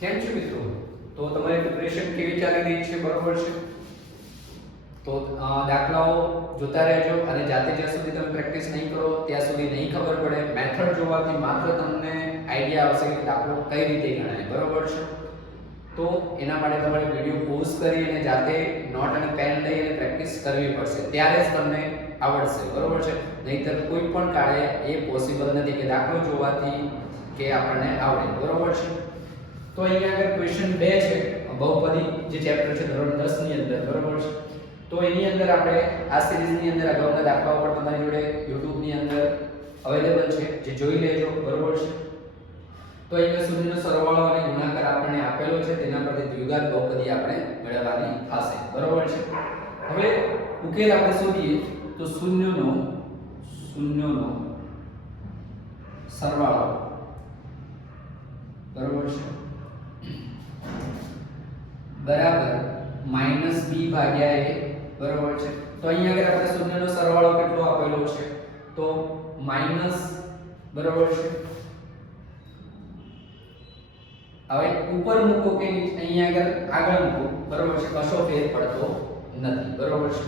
કેમ છો મિત્રો? તો તમારી પ્રિપરેશન કેવી ચાલી રહી છે? બરોબર છે. તો દાખલાઓ જોતા રહેજો અને જાતે જ્યાં સુધી તમે પ્રેક્ટિસ નહીં કરો ત્યાં સુધી નહીં ખબર પડે. મેથડ જોવાથી માત્ર તમને આઈડિયા આવશે કે દાખલો કઈ રીતે ગણાય. બરોબર છે. તો એના માટે તમારે વિડિયો પોઝ કરી અને જાતે નોટ અને પેન લઈ અને પ્રેક્ટિસ કરવી પડશે. ત્યારે જ તમને આવડશે. બરોબર છે. નહીંતર કોઈ પણ કાળે એ પોસિબલ નથી કે દાખલો જોવાથી કે આપણને આવડે. બરોબર છે. તો અહીંયા આગળ ક્વેશ્ચન 2 છે બહુપદી જે ચેપ્ટર છે ધોરણ 10 ની અંદર. બરોબર છે. તો એની અંદર આપણે આ સિરીઝની અંદર અગાઉના દાખલાઓ પણ તમારી જોડે YouTube ની અંદર અવેલેબલ છે, જે જોઈ લેજો. બરોબર છે. તો અહીંયા શૂન્યનો સરવાળો અને ગુણાકાર આપણને આપેલો છે, તેના પરથી દ્વિઘાત બહુપદી આપણે મેળવવાની થશે. બરોબર છે. હવે ઉકેલ આપણે શોધીએ તો શૂન્યનો સરવાળો બરોબર છે બરાબર -b ભાગ્યા a. બરોબર છે. તો અહીંયા આગળ આપણે શૂન્યનો સરવાળો કેટલો આપેલો છે તો માઈનસ. બરોબર છે. હવે ઉપર મૂકો કે અહીંયા આગળ મૂકો. બરોબર છે. કશો ફેર પડતો નથી. બરોબર છે.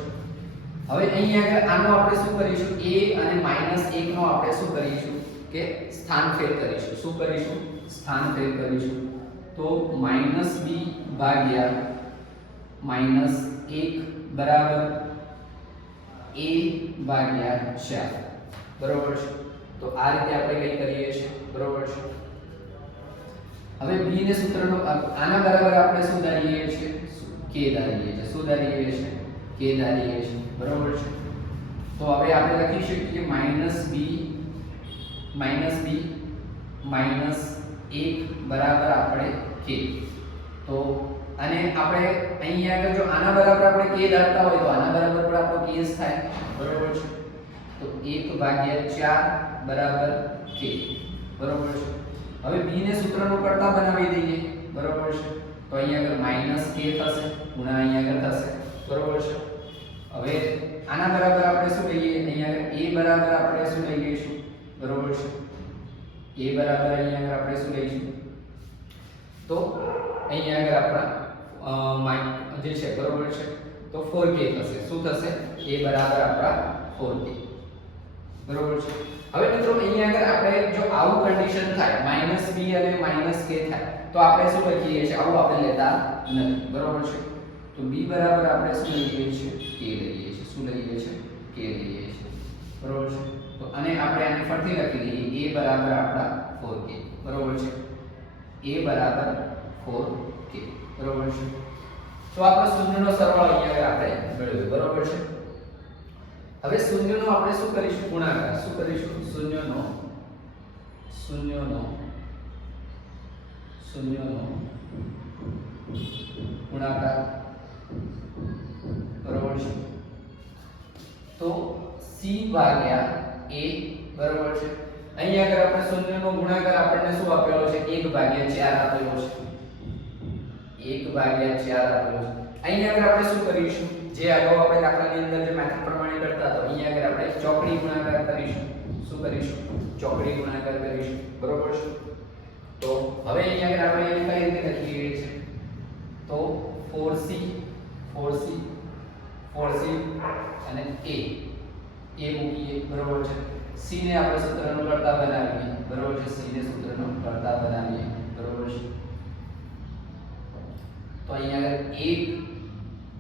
હવે અહીંયા આગળ આનો આપણે શું કરીશું, a અને -1 નો આપણે શું કરીશું કે સ્થાન ફેર કરીશું. શું કરીશું? સ્થાન ફેર કરીશું. તો -b ભાગ્યા -1 બરાબર a ભાગ્યા 4. બરોબર છે. તો આ રીતે આપણે કઈ કરીએ છીએ. બરોબર છે. હવે b ને સૂત્રનો આના બરાબર આપણે શું ધારીએ છીએ? k ધારીએ છીએ. શું ધારીએ છીએ? k ધારીએ છીએ. બરોબર છે. તો હવે આપણે લખી શકીએ -1 બરાબર આપણે k. તો અને આપણે અહીંયા આગળ જો આના બરાબર આપણે k ધારતા હોય તો આના બરાબર પણ આપણો k જ થાય. બરોબર છે. તો 1/4 બરાબર k. બરોબર છે. હવે b ને સૂત્રનો કરતા બનાવી દઈએ. બરોબર છે. તો અહીંયા આગળ -k થશે, ગુણા અહીંયા આગળ થશે. બરોબર છે. હવે આના બરાબર આપણે શું લઈએ? અહીંયા આગળ a બરાબર આપણે શું લઈ લઈશું? બરોબર છે. a બરાબર અહીંયા આગળ આપણે શું લઈશું? તો અહીંયા આગળ આપણા જે છે. બરોબર છે. તો 4k થશે. શું થશે? a બરાબર આપણા 4k. બરોબર છે. હવે મિત્રો અહીંયા આગળ આપણે જો આવું કન્ડિશન થાય -b અને -k થાય તો આપણે શું લખીએ છીએ? આવું આપણે લેતા નથી. બરોબર છે. તો b બરાબર આપણે શું લઈએ છીએ? k લઈએ છીએ. શું લઈએ છીએ? k લઈએ છીએ. બરોબર છે. તો અને આપણે આને ફરીથી લખી દઈએ a બરાબર આપણા 4k. બરોબર છે. a બરાબર 4k. બરોબર છે. તો આપણે શૂન્યનો સરવાળો અહીંયા આગળ આપણે મેળવ્યો. બરોબર છે. હવે શૂન્યનો આપણે શું કરીશું? ગુણાકાર. શું કરીશું? શૂન્યનો ગુણાકાર. બરોબર છે. તો c ભાગ્યા a. બરોબર છે. અહીંયા આગળ આપણે શૂન્યનો ગુણાકાર આપણને શું આપેલો છે? 1/4 આપેલો છે. 1/4 આપેલો છે. અહીંયા આગળ આપણે શું કરીશું? જે અગાઉ આપણે દાખલાની અંદર જે મેથડ પ્રમાણે કરતા હતા, અહીંયા આગળ આપણે ચોકડી ગુણાકાર કરીશું. શું કરીશું? ચોકડી ગુણાકાર કરીશું. બરોબર છે. તો હવે અહીંયા આગળ આપણે એને કઈ રીતે લખીએ છીએ? તો 4c અને a મૂકીએ. બરોબર છે. c ને આપણે સૂત્રનો કરતા બનાવીએ. બરોબર છે. c ને સૂત્રનો કરતા બનાવીએ. બરોબર છે. તો અહીંયા આગળ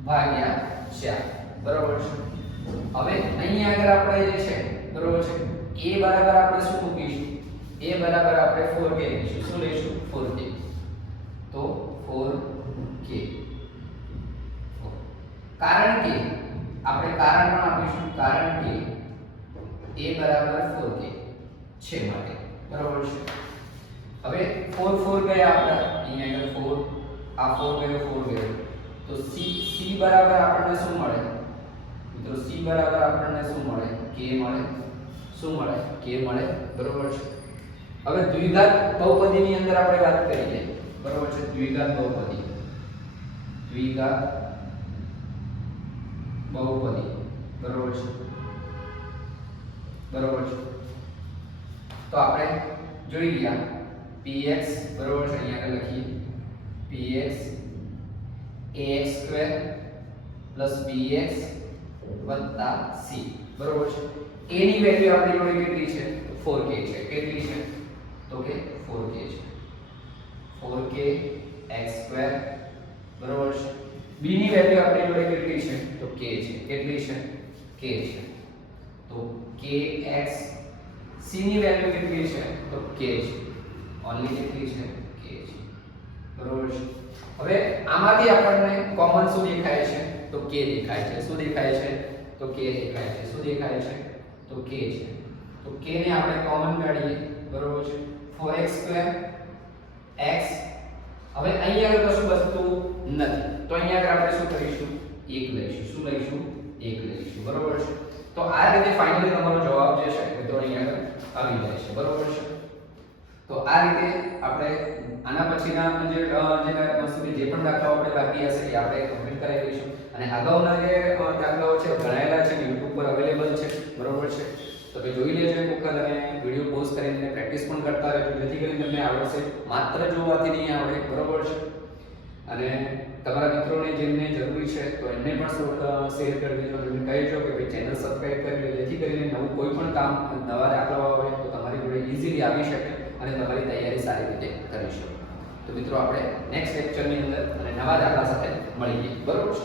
1/4. બરોબર છે. હવે અહીંયા આગળ આપણે જે છે. બરોબર છે. a બરાબર આપણે શું મૂકીશું? a બરાબર આપણે 4k લઈશું. શું લઈશું? 4k. તો 4k. કારણ કે આપણે કારણ પણ આપીશું. કારણ કે a બરાબર 4k છે માટે. બરોબર છે. હવે 4 ગયા આપણા. અહીંયા આગળ 4 આ 4 ગયો. તો c બરાબર આપણને શું મળે? મિત્રો c બરાબર આપણને શું મળે? k મળે. શું મળે? k મળે. બરોબર છે. હવે દ્વિઘાત બહુપદીની અંદર આપણે વાત કરીએ. બરોબર છે. દ્વિઘાત બહુપદી. બરોબર છે. બરોબર છે. તો આપણે જોઈ ગયા px બરોબર છે, અહીંયા આગળ લખીએ px ax square plus bx વત્તા c બરોબર છે. a ની વેલ્યુ આપણી જોડે કેટલી છે? 4k છે. કેટલી છે? તો કે 4k છે. 4k x સ્ક્વેર બરોબર છે. b ની વેલ્યુ આપણી જોડે કેટલી છે? તો k છે. કેટલી છે? k છે. તો kx c ની વેલ્યુ કેટલી છે? તો k છે. ઓન્લી કેટલી છે? k છે. બરોબર છે. હવે આમાંથી આપણને કોમન શું દેખાય છે? તો k દેખાય છે. શું દેખાય છે? તો k દેખાય છે. શું દેખાય છે? તો k છે. તો k ને આપણે કોમન કાઢીએ બરોબર છે. 4x² x હવે અહીંયા આગળ કશું વસ્તુ નથી તો અહીંયા આગળ આપણે શું કરીશું? 1 લઈશું. શું લઈશું? 1 લઈશું બરોબર છે. તો આ રીતે ફાઇનલી તમારો જવાબ જે છે એ તો અહીંયા આગળ આવી જાય છે બરોબર છે. તો આ રીતે આપણે આના પછીના જે પણ દાખલાઓ આપણે બાકી હશે એ આપણે કમ્પ્લીટ કરાવી લઈશું અને અગાઉના જે દાખલાઓ છે ભણાયેલા છે YouTube પર અવેલેબલ છે બરોબર છે. તો કે જોઈ લેજો એક વખત અને વિડિયો પોઝ કરીને પ્રેક્ટિસ પણ કરતા રહેજો જેથી કરીને તમને આવડશે. માત્ર જોવાથી નહીં આવડે બરોબર છે. અને તમારા મિત્રોને જેમને જરૂરી છે તો એમને પણ શેર કરી દેજો અને કહેજો કે ભાઈ ચેનલ સબસ્ક્રાઇબ કરી લો જેથી કરીને નવું કોઈ પણ કામ નવા દાખલાઓ આવે તો તમારી જોડે ઈઝીલી આવી શકે અને તમારી તૈયારી સારી રીતે કરી શકો. તો મિત્રો આપણે નેક્સ્ટ લેક્ચરની અંદર અને નવા દાખલા સાથે મળીએ બરોબર છે.